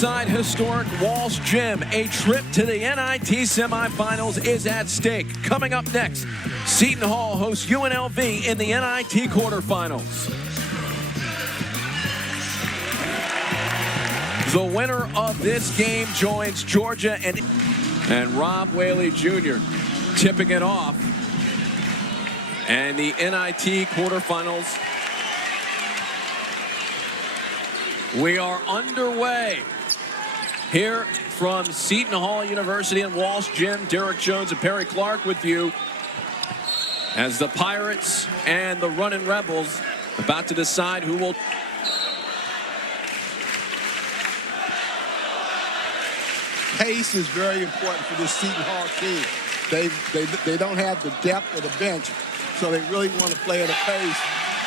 Inside historic Walsh Gym, a trip to the NIT semifinals is at stake. Coming up next, Seton Hall hosts UNLV in the NIT Quarterfinals. The winner of this game joins Georgia and Rob Whaley Jr. tipping it off. And the NIT Quarterfinals, we are underway here from Seton Hall University and Walsh Gym. Derek Jones and Perry Clark with you as the Pirates and the Runnin' Rebels about to decide who will. Pace is very important for this Seton Hall team. They don't have the depth of the bench, so they really want to play at a pace,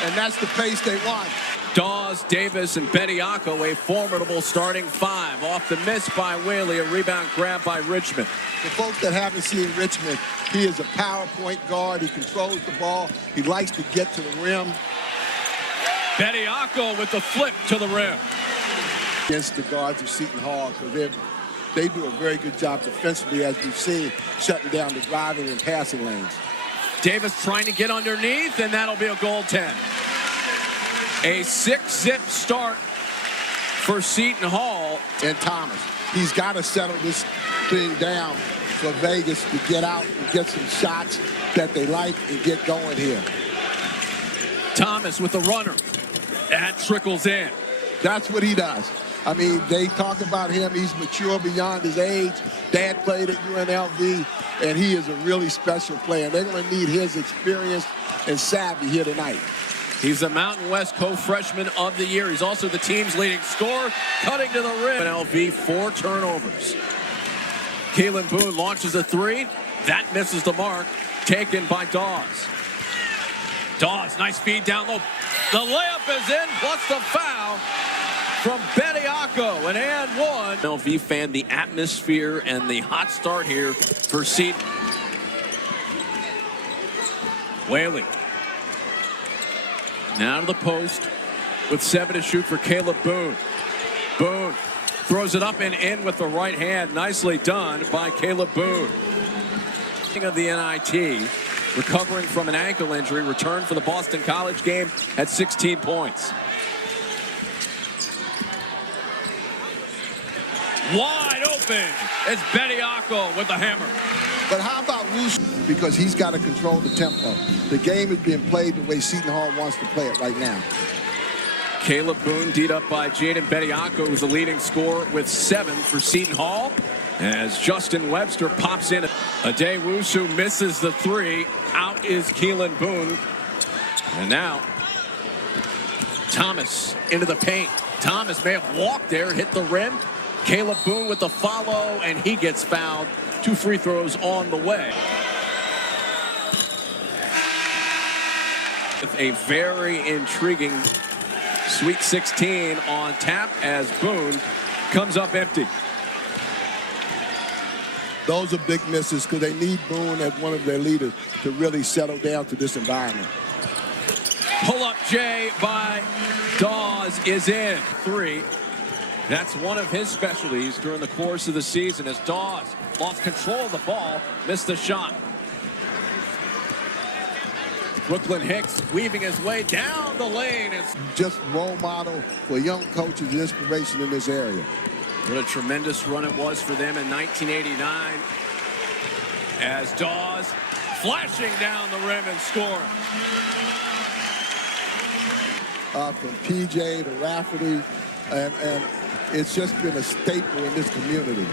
and that's the pace they want. Dawes, Davis, and Bediako, a formidable starting five. Off the miss by Whaley, a rebound grab by Richmond. For folks that haven't seen Richmond, he is a power point guard. He controls the ball. He likes to get to the rim. Bediako with the flip to the rim. Against the guards of Seton Hall, because they do a very good job defensively, as we've seen, shutting down the driving and passing lanes. Davis trying to get underneath, and that'll be a goaltend. A 6-zip start for Seton Hall. And Thomas, he's got to settle this thing down for Vegas to get out and get some shots that they like and get going here. Thomas with the runner. That trickles in. That's what he does. I mean, they talk about him. He's mature beyond his age. Dad played at UNLV, and he is a really special player. They're going to need his experience and savvy here tonight. He's the Mountain West co-freshman of the year. He's also the team's leading scorer, cutting to the rim. UNLV, 4 turnovers. Keelan Boone launches a three. That misses the mark, taken by Dawes. Dawes, nice feed down low. The layup is in, plus the foul from Bediako, and one. UNLV fan, the atmosphere and the hot start here for Seton. Whaley. Now to the post with 7 to shoot for Caleb Boone. Boone throws it up and in with the right hand. Nicely done by Caleb Boone. Of the NIT, recovering from an ankle injury, returned for the Boston College game at 16 points. Wide open. It's Bediako with the hammer. But how about Woosh? Because he's got to control the tempo. The game is being played the way Seton Hall wants to play it right now. Caleb Boone D'd up by Jaden Bediako, who's the leading scorer with 7 for Seton Hall. As Justin Webster pops in. Adewusu misses the 3. Out is Keelan Boone. And now Thomas into the paint. Thomas may have walked there, hit the rim. Caleb Boone with the follow, and he gets fouled. 2 free throws on the way. With a very intriguing Sweet 16 on tap as Boone comes up empty. Those are big misses because they need Boone as one of their leaders to really settle down to this environment. Pull-up J by Dawes is in. 3. That's one of his specialties during the course of the season as Dawes lost control of the ball, missed the shot. Brooklyn Hicks weaving his way down the lane. It's just role model for young coaches and inspiration in this area. What a tremendous run it was for them in 1989 as Dawes flashing down the rim and scoring. From PJ to Rafferty, and it's just been a staple in this community.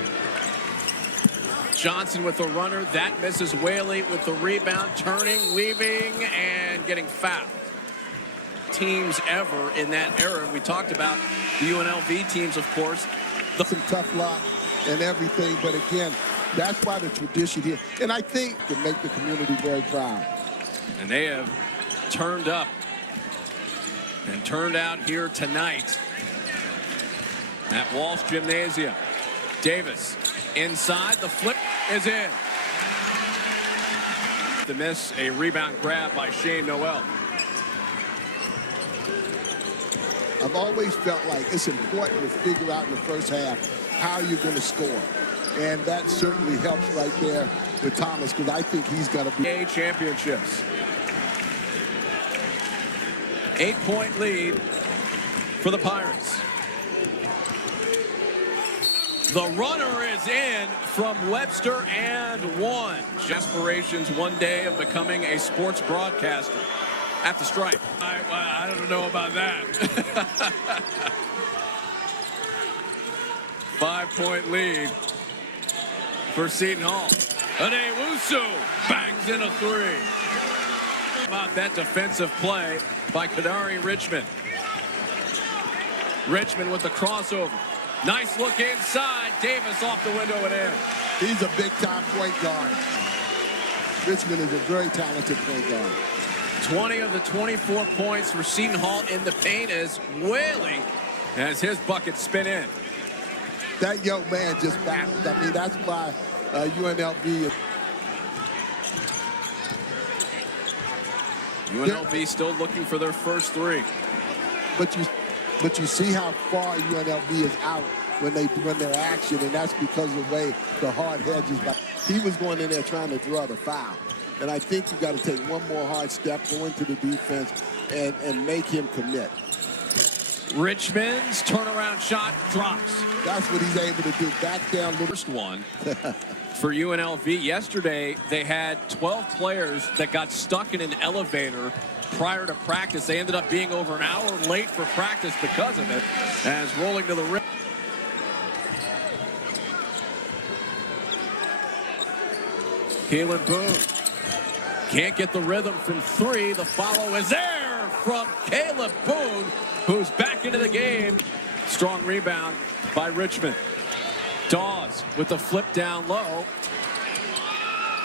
Johnson with the runner. That misses Whaley with the rebound, turning, weaving, and getting fouled. Teams ever in that era. We talked about the UNLV teams, of course. Some tough luck and everything, but again, that's why the tradition here. And I think can make the community very proud. And they have turned up and turned out here tonight at Walsh Gymnasium. Davis inside, the flip is in. The miss, a rebound grab by Shane Noel. I've always felt like it's important to figure out in the first half how you're going to score. And that certainly helps right there with Thomas, because I think he's going to be NBA championships. 8-point lead for the Pirates. The runner is in from Webster and one. Aspirations one day of becoming a sports broadcaster at the stripe. I don't know about that. 5-point lead for Seton Hall. Adewusu bangs in a three. About that defensive play by Kadari Richmond. Richmond with the crossover. Nice look inside. Davis off the window and in. He's a big-time point guard. Richmond is a very talented point guard. 20 of the 24 points for Seton Hall in the paint as Whaley has his bucket spin in. That young man just battled. I mean, that's why UNLV is... UNLV still looking for their first three. But you see how far UNLV is out when they run their action, and that's because of the way the hard hedges. He was going in there trying to draw the foul. And I think you got to take one more hard step, go into the defense, and make him commit. Richmond's turnaround shot drops. That's what he's able to do. Back down. First one for UNLV. Yesterday, they had 12 players that got stuck in an elevator prior to practice. They ended up being over an hour late for practice because of it, as rolling to the rim. Keelan Boone can't get the rhythm from three. The follow is there from Caleb Boone, who's back into the game. Strong rebound by Richmond. Dawes with the flip down low.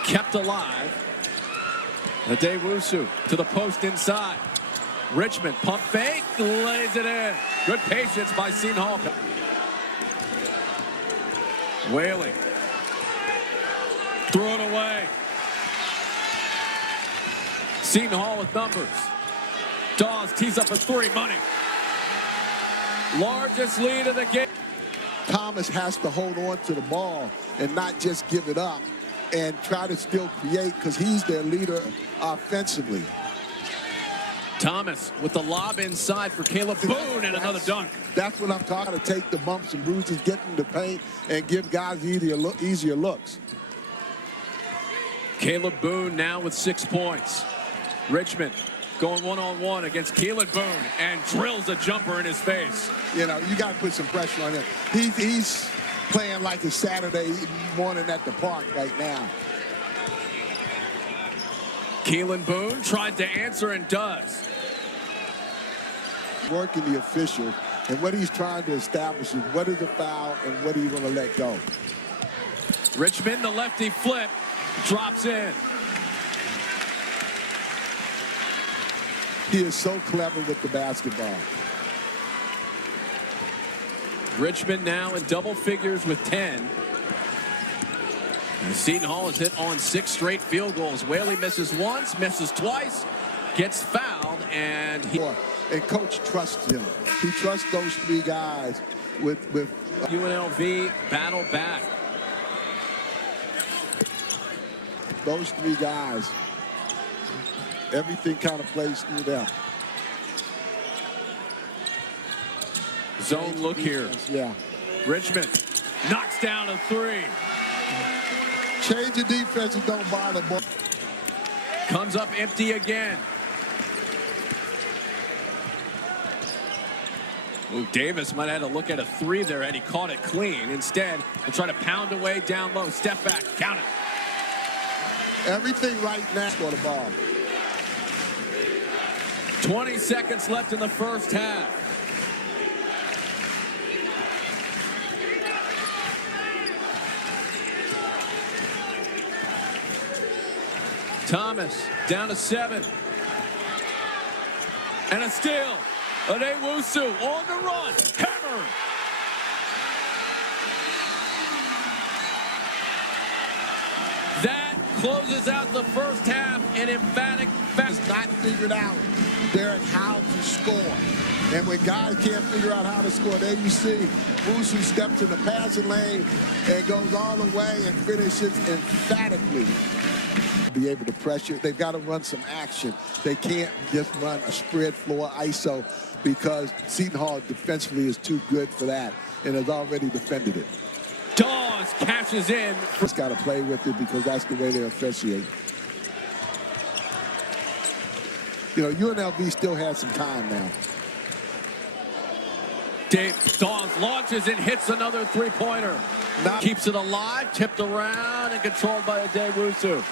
Kept alive. Adewusu to the post inside. Richmond pump fake, lays it in. Good patience by Seton Hall. Whaley. Thrown away. Seton Hall with numbers. Dawes tees up a three. Money. Largest lead of the game. Thomas has to hold on to the ball and not just give it up and try to still create, because he's their leader offensively. Thomas with the lob inside for Caleb Boone and another dunk. That's what I'm talking about. Take the bumps and bruises, get in the paint, and give guys easier looks. Caleb Boone now with 6 points. Richmond going one-on-one against Keelan Boone and drills a jumper in his face. You know, you got to put some pressure on him. He's playing like a Saturday morning at the park right now. Keelan Boone tried to answer and does. Working the official, and what he's trying to establish is what is a foul and what are you going to let go. Richmond, the lefty flip, drops in. He is so clever with the basketball. Richmond now in double figures with 10. And Seton Hall has hit on 6 straight field goals. Whaley misses once, misses twice, gets fouled, and Coach trusts him. He trusts those 3 guys with UNLV battle back. Those 3 guys. Everything kind of plays through them. Zone look here. Yeah. Richmond knocks down a 3. Change your defense and don't bother. Comes up empty again. Ooh, Davis might have had to look at a 3 there had he caught it clean. Instead, he'll try to pound away down low. Step back, count it. Everything right now for the ball. 20 seconds left in the first half. Thomas down to 7. And a steal. Adewusu on the run. Hammer. That closes out the first half in emphatic fashion. Not figured out, Derek, how to score. And when guys can't figure out how to score, there you see Wusu steps in the passing lane and goes all the way and finishes emphatically. Be able to pressure. They've got to run some action. They can't just run a spread floor ISO because Seton Hall defensively is too good for that and has already defended it. Dawes cashes in. Just got to play with it because that's the way they officiate. You know, UNLV still has some time now. Dawes launches and hits another three-pointer. Keeps it alive, tipped around, and controlled by Wusu.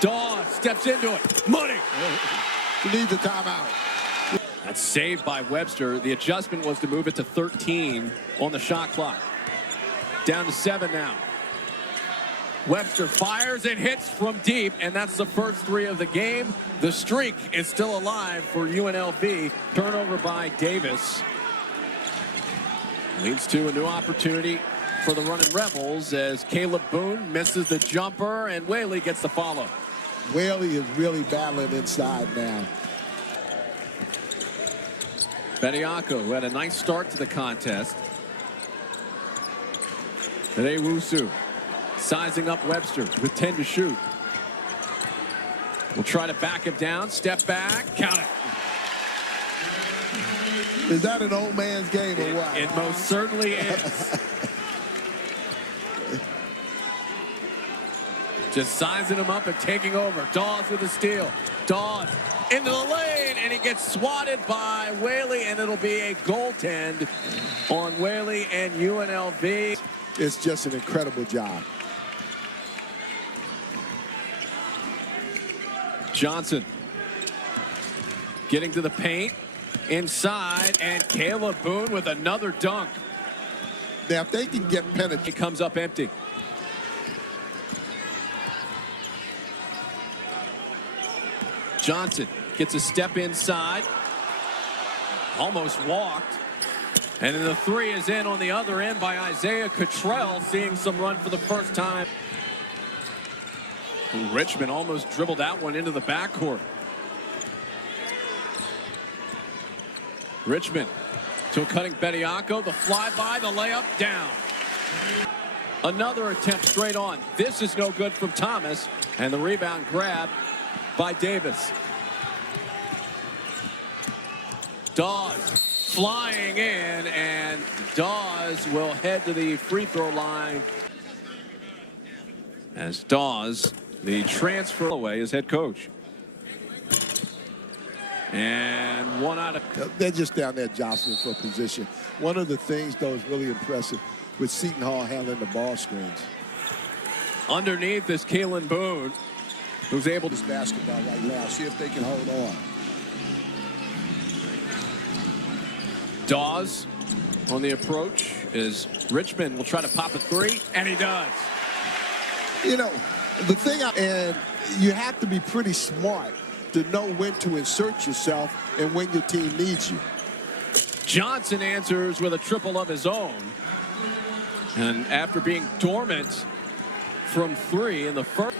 Dawes steps into it. Money! He needs a timeout. That's saved by Webster. The adjustment was to move it to 13 on the shot clock. Down to 7 now. Webster fires and hits from deep, and that's the first 3 of the game. The streak is still alive for UNLV. Turnover by Davis. Leads to a new opportunity for the running Rebels as Caleb Boone misses the jumper, and Whaley gets the follow. Whaley is really battling inside now. Bediako, who had a nice start to the contest. Wusu sizing up Webster with 10 to shoot. We'll try to back him down. Step back. Count it. Is that an old man's game or what? It most certainly is. Just sizing him up and taking over. Dawes with a steal. Dawes into the lane, and he gets swatted by Whaley, and it'll be a goaltend on Whaley and UNLV. It's just an incredible job. Johnson getting to the paint inside, and Caleb Boone with another dunk. Now, if they can get penetrated, It comes up empty. Johnson gets a step inside, almost walked, and then the 3 is in on the other end by Isaiah Cottrell, seeing some run for the first time. Richmond almost dribbled that one into the backcourt. Richmond to cutting Bediako, the flyby, the layup down. Another attempt straight on. This is no good from Thomas, and the rebound grab by Davis. Dawes flying in, and Dawes will head to the free throw line as Dawes, the transfer away, is head coach. And one out of... They're just down there jostling for position. One of the things, though, is really impressive with Seton Hall handling the ball screens. Underneath is Caleb Boone, who's able to... This basketball right now. See if they can hold on. Dawes on the approach is Richmond will try to pop a 3, and he does. You know, the thing, and you have to be pretty smart to know when to insert yourself and when your team needs you. Johnson answers with a triple of his own. And after being dormant from 3 in the first,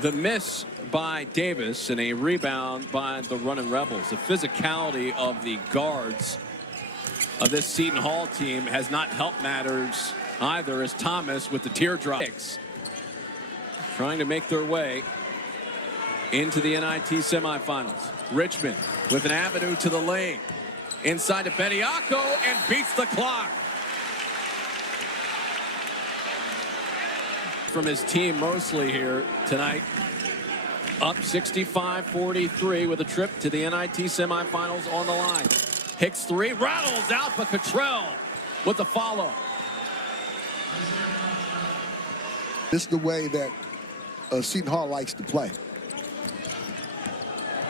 the miss by Davis and a rebound by the running Rebels. The physicality of the guards of this Seton Hall team has not helped matters either, as Thomas with the teardrop. Trying to make their way into the NIT semifinals. Richmond with an avenue to the lane. Inside to Bediako, and beats the clock. From his team mostly here tonight. Up 65-43 with a trip to the NIT semifinals on the line. Hicks 3, rattles out, but Cottrell with the follow. This is the way that Seton Hall likes to play.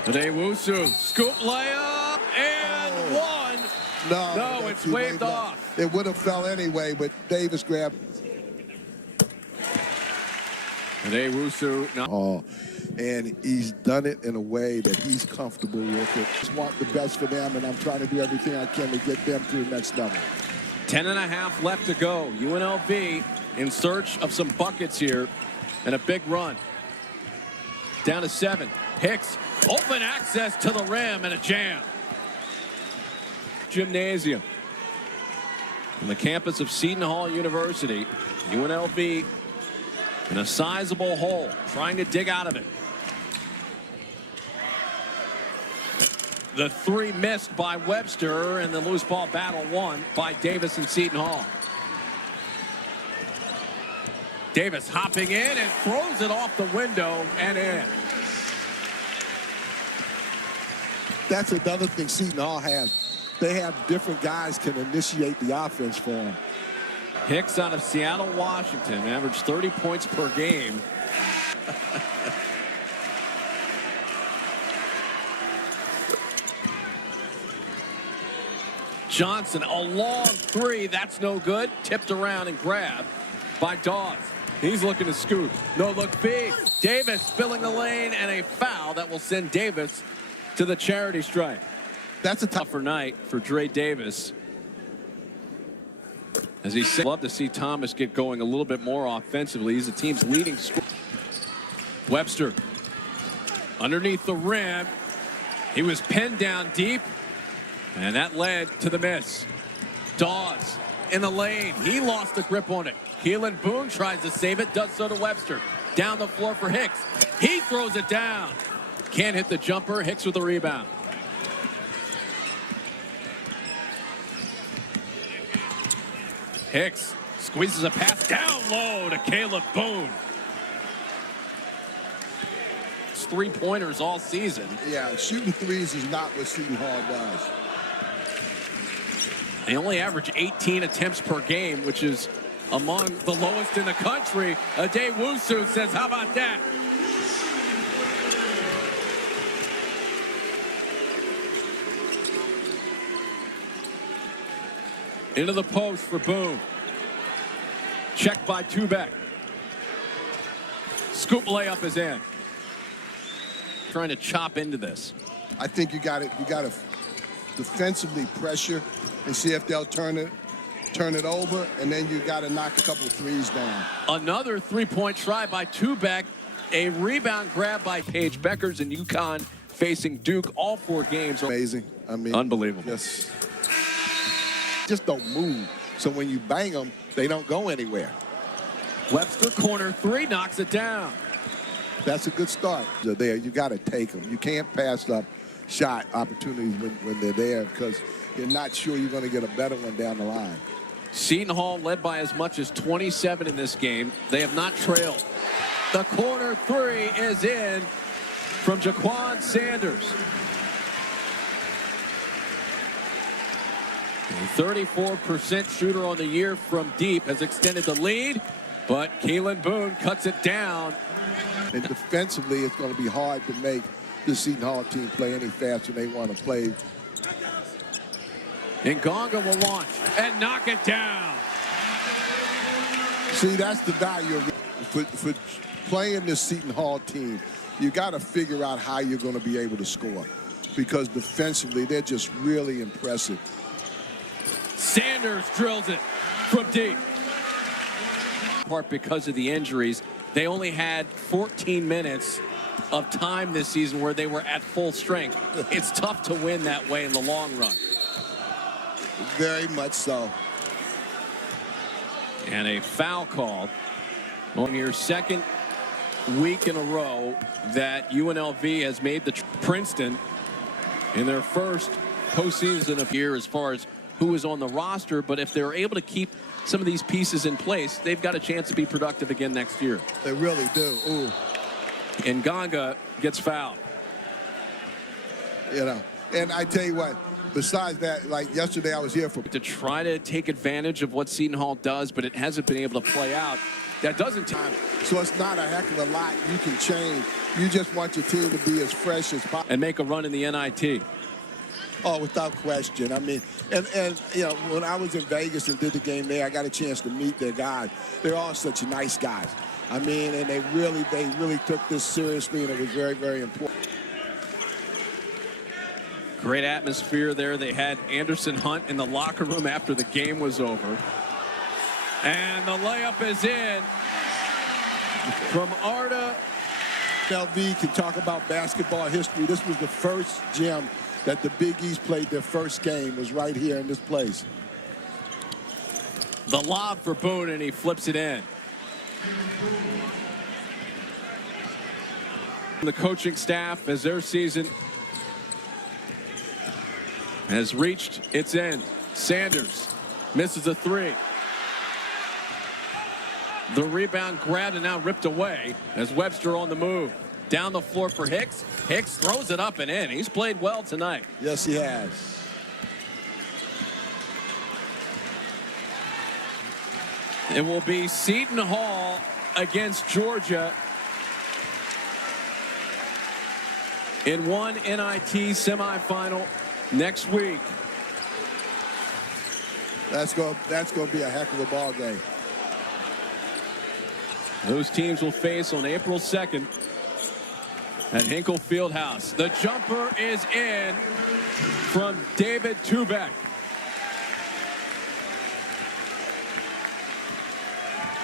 Wusu, scoop layup, and one. No, it's waved off. It would have fell anyway, but Davis grabbed. Wusu. No. And he's done it in a way that he's comfortable with it. Just want the best for them, and I'm trying to do everything I can to get them to the next level. 10.5 left to go. UNLV in search of some buckets here and a big run. Down to 7. Hicks, open access to the rim and a jam. Gymnasium. On the campus of Seton Hall University, UNLV in a sizable hole, trying to dig out of it. The three missed by Webster, and the loose ball battle won by Davis and Seton Hall. Davis hopping in and throws it off the window and in. That's another thing Seton Hall has. They have different guys can initiate the offense for them. Hicks out of Seattle, Washington, averaged 30 points per game. Johnson, a long three. That's no good. Tipped around and grabbed by Dawes. He's looking to scoot. No look feed. Davis filling the lane, and a foul that will send Davis to the charity stripe. That's a Tougher night for Dre Davis. As he said, love to see Thomas get going a little bit more offensively. He's the team's leading scorer. Webster underneath the rim. He was pinned down deep, and that led to the miss. Dawes in the lane. He lost the grip on it. Keelan Boone tries to save it, does so to Webster. Down the floor for Hicks. He throws it down. Can't hit the jumper. Hicks with the rebound. Hicks squeezes a pass down low to Caleb Boone. 3-pointers all season. Yeah, shooting threes is not what Seton Hall does. They only average 18 attempts per game, which is among the lowest in the country. Adewusu says, how about that? Into the post for Boone. Checked by Tubeck. Scoop layup is in. Trying to chop into this. I think you got to defensively pressure and see if they'll turn it over, and then you got to knock a couple threes down. Another three-point try by Tubeck. A rebound grab by Paige Beckers and UConn facing Duke all 4 games. Amazing. I mean, unbelievable. Just don't move. So when you bang them, they don't go anywhere. Webster corner 3 knocks it down. That's a good start. They're there. You got to take them. You can't pass up shot opportunities when they're there because you're not sure you're going to get a better one down the line. Seton Hall led by as much as 27 in this game. They have not trailed. The corner 3 is in from Jaquan Sanders. A 34% shooter on the year from deep has extended the lead, but Keelan Boone cuts it down. And defensively, it's going to be hard to make the Seton Hall team play any faster than they want to play. Ngonga will launch and knock it down. See, that's the value for playing this Seton Hall team. You got to figure out how you're going to be able to score because defensively, they're just really impressive. Sanders drills it from deep. Part because of the injuries, they only had 14 minutes of time this season where they were at full strength. It's tough to win that way in the long run. Very much so. And a foul call on your second week in a row that UNLV has made the Princeton in their first postseason of year as far as who is on the roster. But if they're able to keep some of these pieces in place, they've got a chance to be productive again next year. They really do. Ooh. Ngonga gets fouled. You know, and I tell you what, besides that, like yesterday I was here to try to take advantage of what Seton Hall does, but it hasn't been able to play out. That doesn't time. So it's not a heck of a lot you can change. You just want your team to be as fresh as possible. And make a run in the NIT. Oh, without question. I mean, and you know, when I was in Vegas and did the game there, I got a chance to meet their guys. They're all such nice guys. I mean, and they really took this seriously, and it was very, very important. Great atmosphere there. They had Anderson Hunt in the locker room after the game was over. And the layup is in from Arda UNLV can talk about basketball history. This was the first gym that the Big East played their first game, was right here in this place. The lob for Boone, and he flips it in. The coaching staff, as their season has reached its end. Sanders misses a three. The rebound grabbed and now ripped away as Webster on the move. Down the floor for Hicks. Hicks throws it up and in. He's played well tonight. Yes, he has. It will be Seton Hall against Georgia in one NIT semifinal next week. That's going to be a heck of a ball game. Those teams will face on April 2nd at Hinkle Fieldhouse. The jumper is in from David Tubeck.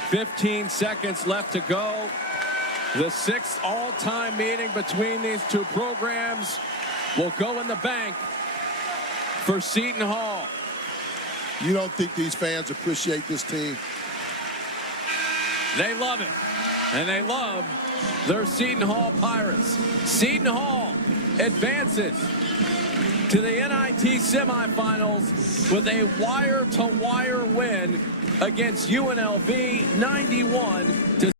15 seconds left to go. The sixth all-time meeting between these two programs will go in the bank for Seton Hall. You don't think these fans appreciate this team? They love it, and they love their Seton Hall Pirates. Seton Hall advances to the NIT semifinals with a wire-to-wire win against UNLV, 91-.